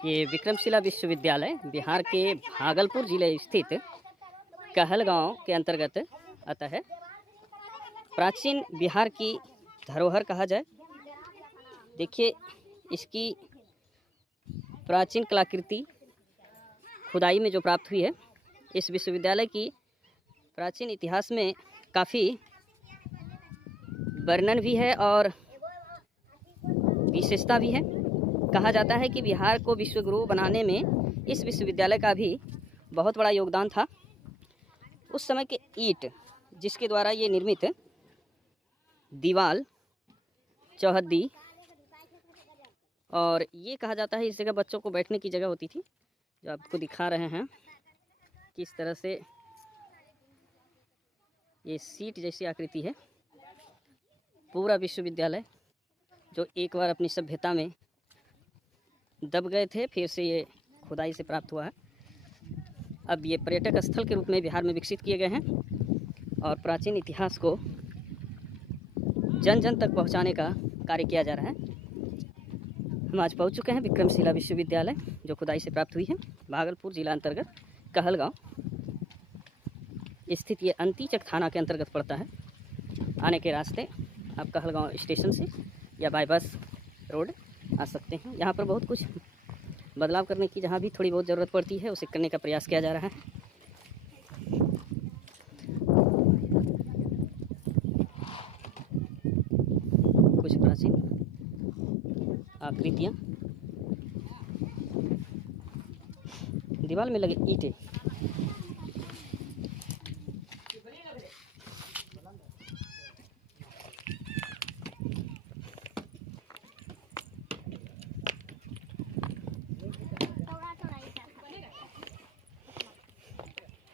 ये विक्रमशिला विश्वविद्यालय बिहार के भागलपुर जिले स्थित कहलगांव के अंतर्गत आता है। प्राचीन बिहार की धरोहर कहा जाए। देखिए इसकी प्राचीन कलाकृति खुदाई में जो प्राप्त हुई है, इस विश्वविद्यालय की प्राचीन इतिहास में काफ़ी वर्णन भी है और विशेषता भी है। कहा जाता है कि बिहार को विश्वगुरु बनाने में इस विश्वविद्यालय का भी बहुत बड़ा योगदान था। उस समय के ईंट जिसके द्वारा ये निर्मित दीवाल, चौहद्दी, और ये कहा जाता है इस जगह बच्चों को बैठने की जगह होती थी, जो आपको दिखा रहे हैं किस तरह से ये सीट जैसी आकृति है। पूरा विश्वविद्यालय जो एक बार अपनी सभ्यता में दब गए थे, फिर से ये खुदाई से प्राप्त हुआ है। अब ये पर्यटक स्थल के रूप में बिहार में विकसित किए गए हैं और प्राचीन इतिहास को जन जन तक पहुंचाने का कार्य किया जा रहा है। हम आज पहुंच चुके हैं विक्रमशिला विश्वविद्यालय, जो खुदाई से प्राप्त हुई है। भागलपुर जिला अंतर्गत कहलगांव स्थित ये अंतीचक थाना के अंतर्गत पड़ता है। आने के रास्ते आप कहलगांव स्टेशन से या बाय बस रोड आ सकते हैं। यहाँ पर बहुत कुछ बदलाव करने की जहाँ भी थोड़ी बहुत ज़रूरत पड़ती है, उसे करने का प्रयास किया जा रहा है। कुछ प्राचीन आकृतियाँ, दीवार में लगे ईंटें,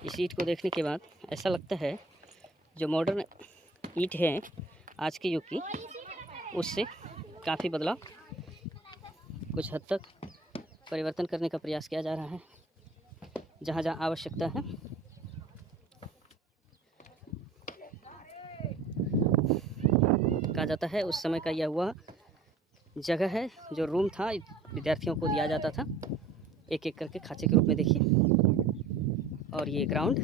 इस ईंट को देखने के बाद ऐसा लगता है जो मॉडर्न ईंट है आज के युग की, उससे काफ़ी बदलाव, कुछ हद तक परिवर्तन करने का प्रयास किया जा रहा है जहाँ जहाँ आवश्यकता है। कहा जाता है उस समय का यह हुआ जगह है जो रूम था, विद्यार्थियों को दिया जाता था एक एक करके खांचे के रूप में। देखिए, और ये ग्राउंड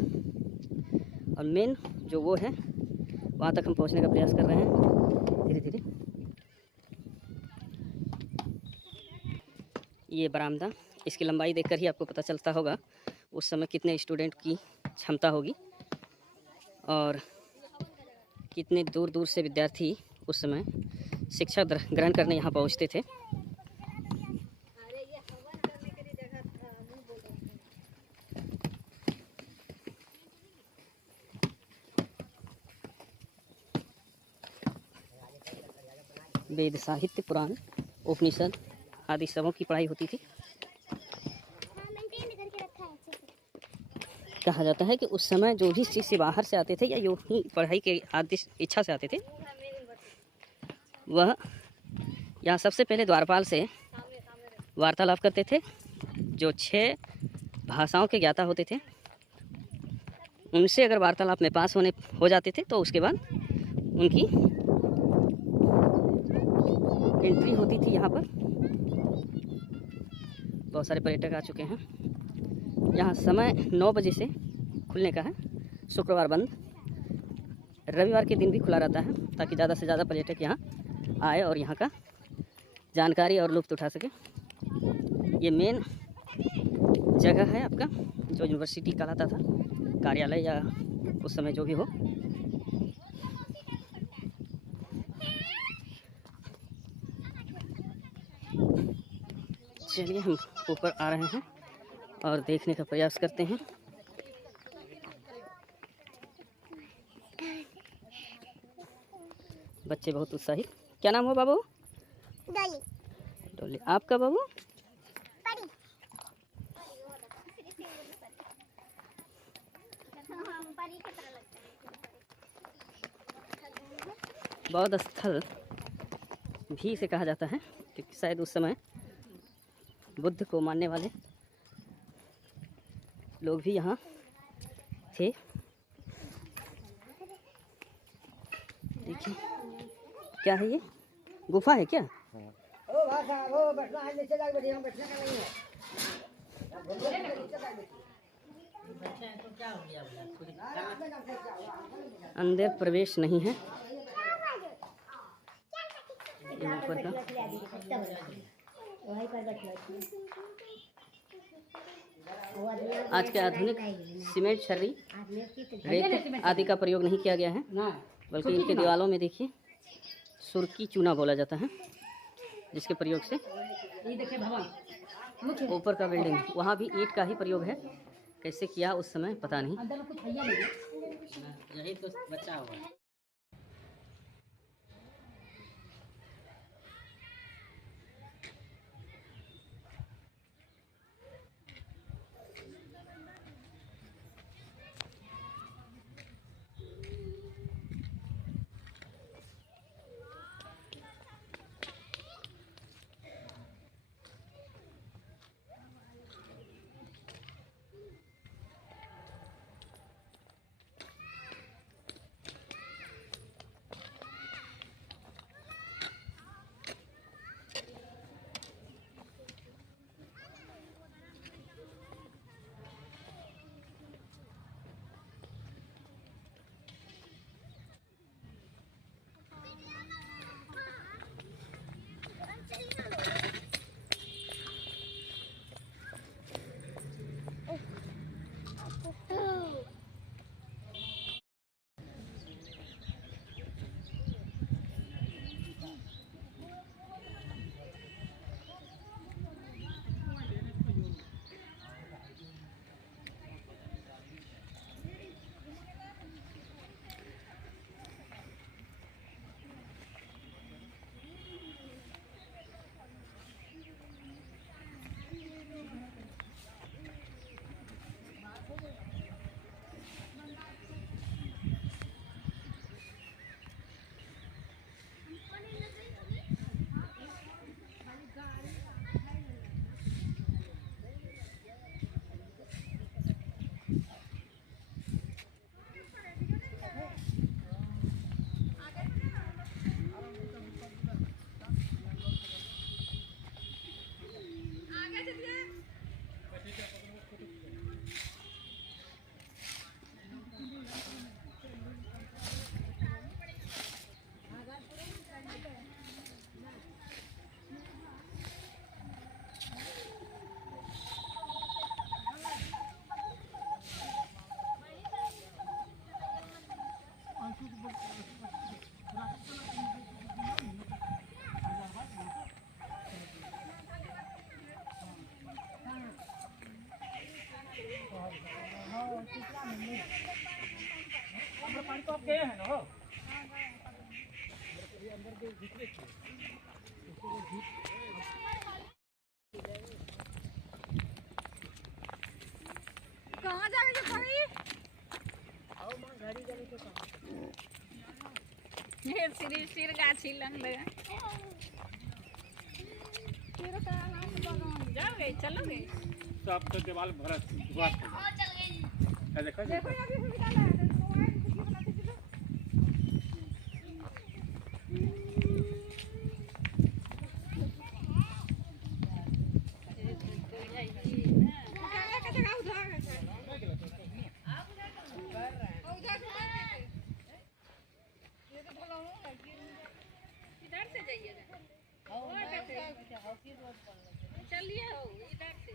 और मेन जो वो है, वहाँ तक हम पहुँचने का प्रयास कर रहे हैं धीरे धीरे। ये बरामदा, इसकी लंबाई देखकर ही आपको पता चलता होगा उस समय कितने स्टूडेंट की क्षमता होगी और कितने दूर दूर से विद्यार्थी उस समय शिक्षा ग्रहण करने यहाँ पहुँचते थे। वेद, साहित्य, पुराण, उपनिषद आदि सबों की पढ़ाई होती थी। कहा जाता है कि उस समय जो भी चीज़ से बाहर से आते थे या यूँ ही पढ़ाई के आदि इच्छा से आते थे, वह यहाँ सबसे पहले द्वारपाल से वार्तालाप करते थे। जो 6 भाषाओं के ज्ञाता होते थे, उनसे अगर वार्तालाप में पास हो जाते थे तो उसके बाद उनकी एंट्री होती थी। यहाँ पर बहुत सारे पर्यटक आ चुके हैं। यहाँ समय 9 बजे से खुलने का है, शुक्रवार बंद, रविवार के दिन भी खुला रहता है ताकि ज़्यादा से ज़्यादा पर्यटक यहाँ आए और यहाँ का जानकारी और लुत्फ़ उठा सके। ये मेन जगह है आपका जो यूनिवर्सिटी कहलाता था, कार्यालय या उस समय जो भी हो। चलिए हम ऊपर आ रहे हैं और देखने का प्रयास करते हैं। बच्चे बहुत उत्साहित। क्या नाम हो बाबू? डोली। डोली। आपका बाबू? परी। बौद्ध स्थल भी इसे कहा जाता है क्योंकि शायद उस समय बुद्ध को मानने वाले लोग भी यहाँ थे। देखिए क्या है, ये गुफा है क्या? अंदर प्रवेश नहीं है। ये ऊपर का आज के आधुनिक सीमेंट, छर्री, रेत आदि का प्रयोग नहीं किया गया है, बल्कि इनकी दीवारों में देखिए सुर्की चूना बोला जाता है, जिसके प्रयोग से ऊपर का बिल्डिंग वहाँ भी ईंट का ही प्रयोग है। कैसे किया उस समय पता नहीं। यही तो बचा हुआ है। कहाँ जाके पड़ी? ये सिर गाछी लंग लगा। जाओगे चलोगे? सब तो दीवार भरा चल गई। देखो देखो अभी भी निकाला है। चलिए हो इधर से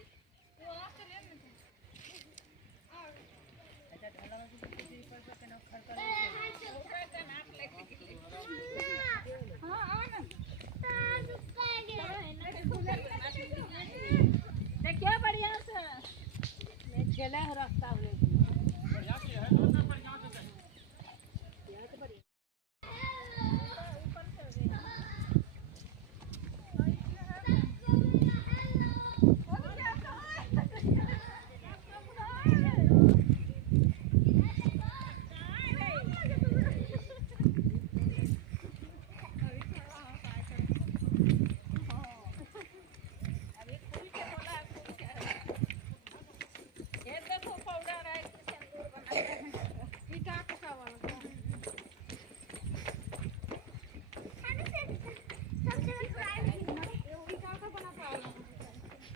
वो आप चलिए देखिए बढ़िया से चला है रास्ता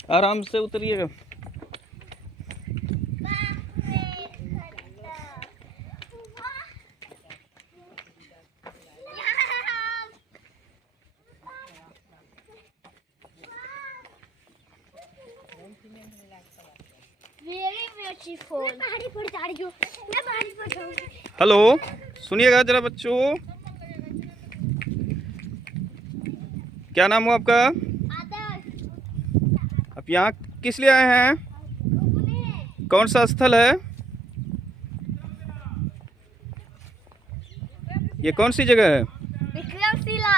आराम से उतरिएगा। हेलो, सुनिएगा जरा बच्चों। क्या नाम हुआ आपका? आप यहाँ किस लिए आए हैं? कौन सा स्थल है ये? कौन सी जगह है? विक्रमशिला।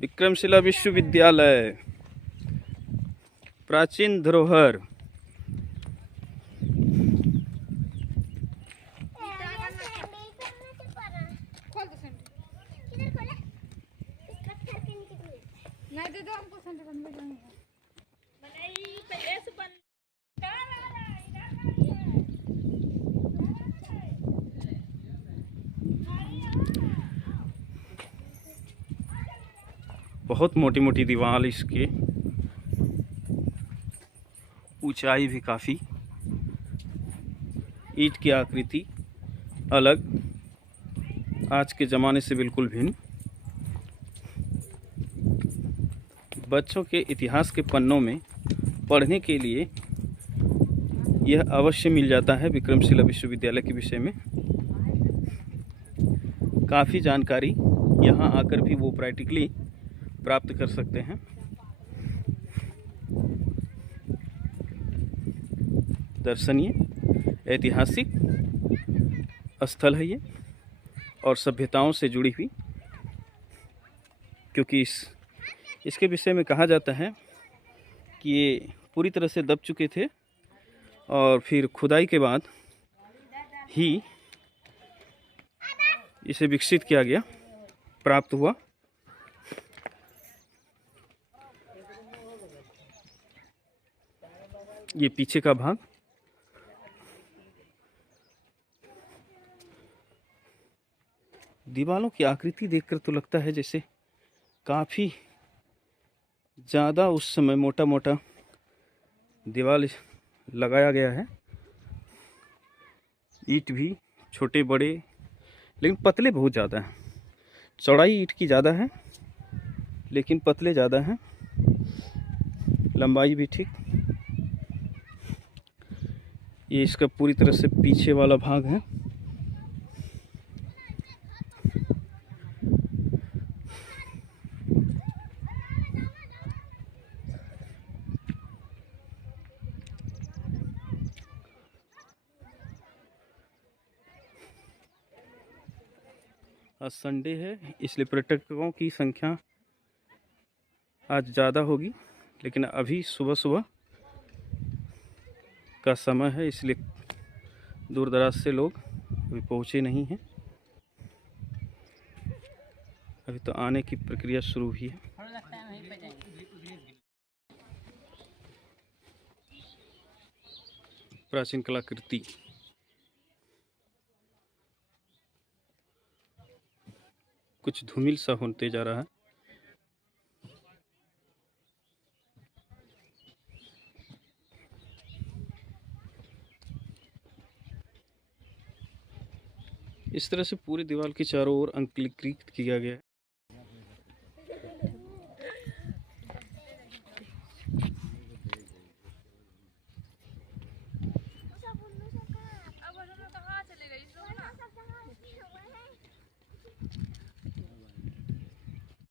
विक्रमशिला विश्वविद्यालय, प्राचीन धरोहर। नहीं दे दो हमको संडे बंद जाएंगे। बनाई पहले से बन बहुत मोटी मोटी दीवार, इसके ऊंचाई भी काफ़ी, ईंट की आकृति अलग, आज के ज़माने से बिल्कुल भिन्न। बच्चों के इतिहास के पन्नों में पढ़ने के लिए यह अवश्य मिल जाता है विक्रमशिला विश्वविद्यालय के विषय में। काफ़ी जानकारी यहाँ आकर भी वो प्रैक्टिकली प्राप्त कर सकते हैं। दर्शनीय ऐतिहासिक स्थल है ये, और सभ्यताओं से जुड़ी हुई, क्योंकि इसके विषय में कहा जाता है कि ये पूरी तरह से दब चुके थे और फिर खुदाई के बाद ही इसे विकसित किया गया, प्राप्त हुआ। ये पीछे का भाग, दीवारों की आकृति देखकर तो लगता है जैसे काफ़ी ज़्यादा उस समय मोटा मोटा दीवार लगाया गया है। ईंट भी छोटे बड़े, लेकिन पतले बहुत ज़्यादा हैं। चौड़ाई ईंट की ज़्यादा है लेकिन पतले ज़्यादा हैं, लंबाई भी ठीक। ये इसका पूरी तरह से पीछे वाला भाग है। आज संडे है इसलिए पर्यटकों की संख्या आज ज़्यादा होगी, लेकिन अभी सुबह सुबह का समय है इसलिए दूर दराज से लोग अभी पहुँचे नहीं हैं। अभी तो आने की प्रक्रिया शुरू हुई है। प्राचीन कलाकृति, कुछ धूमिल सा होते जा रहा है। इस तरह से पूरी दीवार के चारों ओर अंकलिकृत किया गया है।